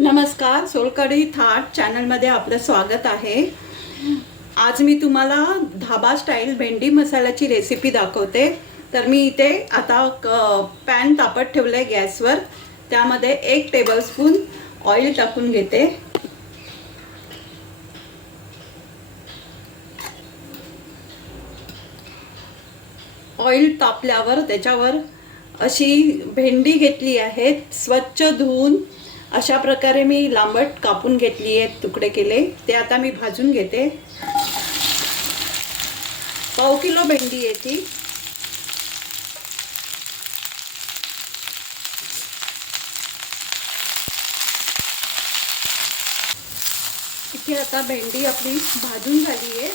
नमस्कार, सोलकढी थाट चॅनलमध्ये आपलं स्वागत आहे। आज मी तुम्हाला धाबा स्टाईल भेंडी मसाल्याची रेसिपी दाखवते। तर मी इथे आता पॅन तापत ठेवले गॅसवर। त्यामध्ये 1 टेबलस्पून ऑइल टाकून घेते। ऑइल तापल्यावर त्याच्यावर अशी भेंडी घेतली आहे, स्वच्छ धुवून अशा प्रकारे मी लांबट कापून घेतली आहे, तुकडे केले। ते आता मी भाजून घेते। पाव किलो भेंडी आहे ती। इथे आता भेंडी आपली भाजून झाली आहे,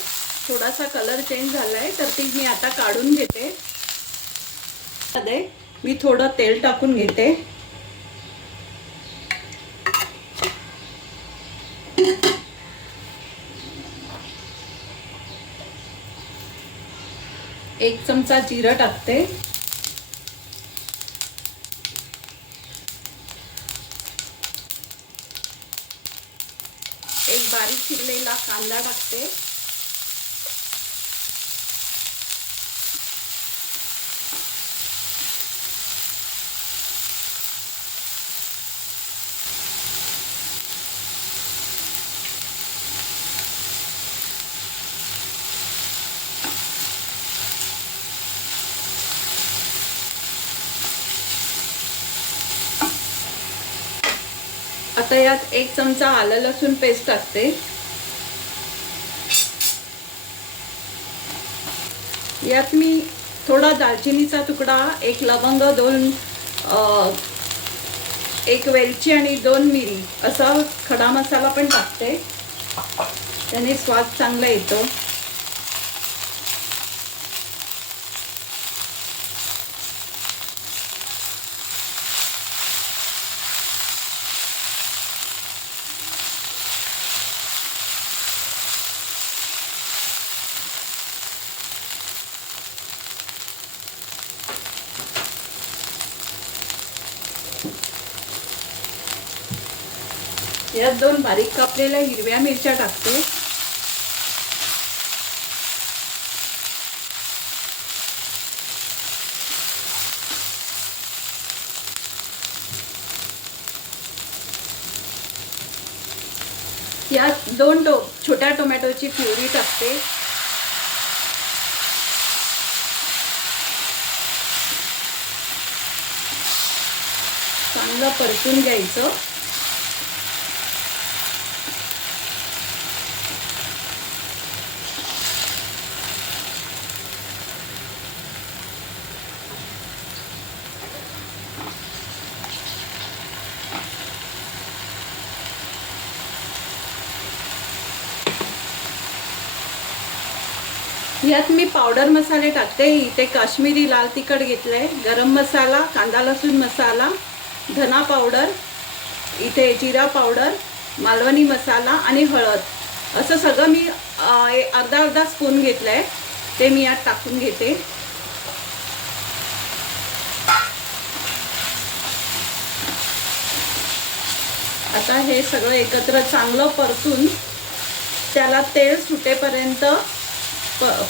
थोडासा कलर चेंज झालाय, तर ती मी आता काढून घेते। मी थोडं तेल टाकून घेते। एक चमचा जिरं टाकते। एक बारीक चिरलेला कांदा टाकते। आता यात 1 चमचा आलं लसूण पेस्ट टाकते। यात मी थोडा दालचिनीचा तुकडा, 1 लवंग, 1 वेलची आणि 2 मिरी असा खडा मसाला पण टाकते, त्याने स्वाद चांगला येतो। यात 2 बारीक कापलेल्या हिरव्या मिरच्या टाकते। यात 2 छोट्या टोमॅटोची प्युरी टाकते। चांगलं परतून घ्यायचं। यात मी पावडर मसाले टाकते। इथे काश्मीरी लाल तिखट घेतलंय, गरम मसाला, कांदा लसूण मसाला, धना पावडर, इथे जिरा पावडर, मालवणी मसाला आणि हळद असं सगळं मी अर्धा स्पून घेतलंय, ते मी यात टाकून घेते। आता हे सगळं एकत्र चांगलं परतून त्याला तेल सुटेपर्यंत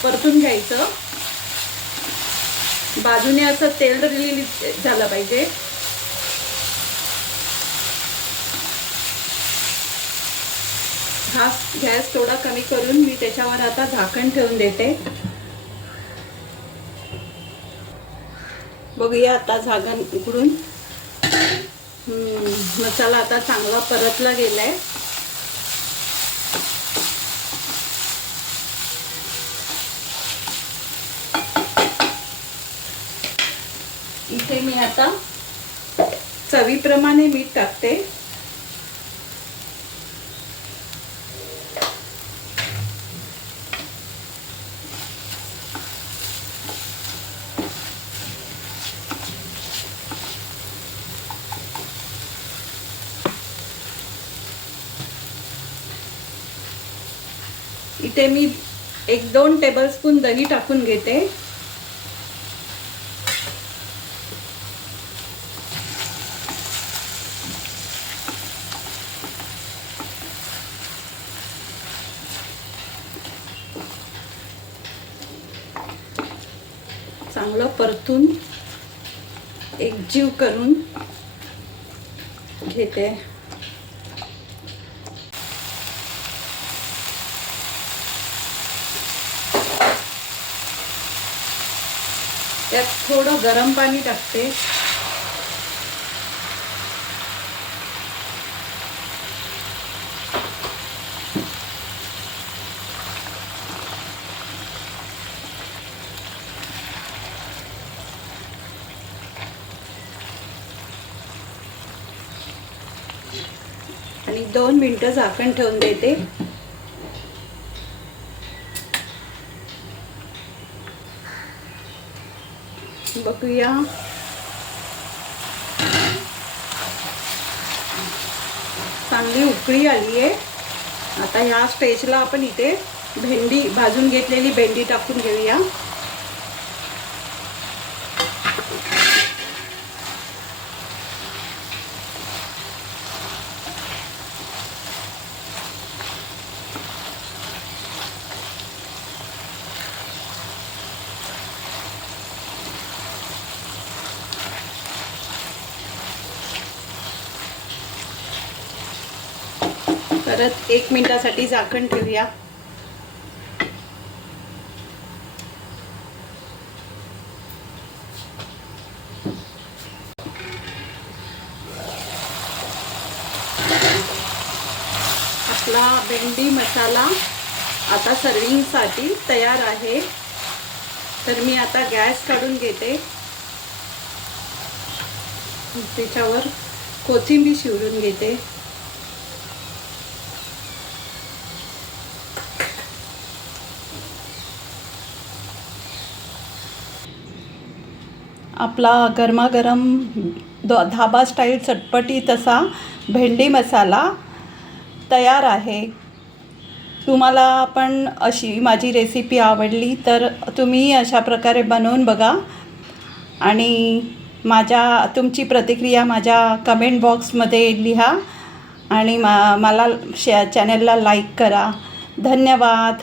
परतून घ्यायचं। बाजूने असं तेल रिलीज झालं पाहिजे। हा गॅस थोडा कमी करून मी त्याच्यावर आता झाकण ठेवून देते। बघूया आता झाकण उघडून। मसाला आता चांगला परतला गेलाय। इथे मी आता चवीप्रमाणे मीठ टाकते। इथे मी 1-2 टेबलस्पून दही टाकून घेते। चांगलं परतून एकजीव करून घेते. त्यात थोडं गरम पाणी टाकते. आणि 2 मिनिटं झाकण ठेवून देते. बघूया. चांगली उकळी आली आहे. आता ह्या स्टेजला आपण इथे भेंडी, भाजून घेतलेली भेंडी टाकून घेऊया. परत 1 मिनिटासाठी झाकण ठेवूया. आपला भेंडी मसाला आता सर्विंगसाठी तयार आहे. तर मी आता गॅस काढून घेते. त्याच्यावर कोथिंबीर शिवरून घेते. आपला गरमागरम धाबा स्टाईल चटपटीत असा भेंडी मसाला तयार आहे. तुम्हाला पण अशी माझी रेसिपी आवडली तर तुम्ही अशा प्रकारे बनवून बघा आणि तुमची प्रतिक्रिया माझ्या कमेंट बॉक्समध्ये लिहा आणि मला चॅनलला लाईक करा. धन्यवाद.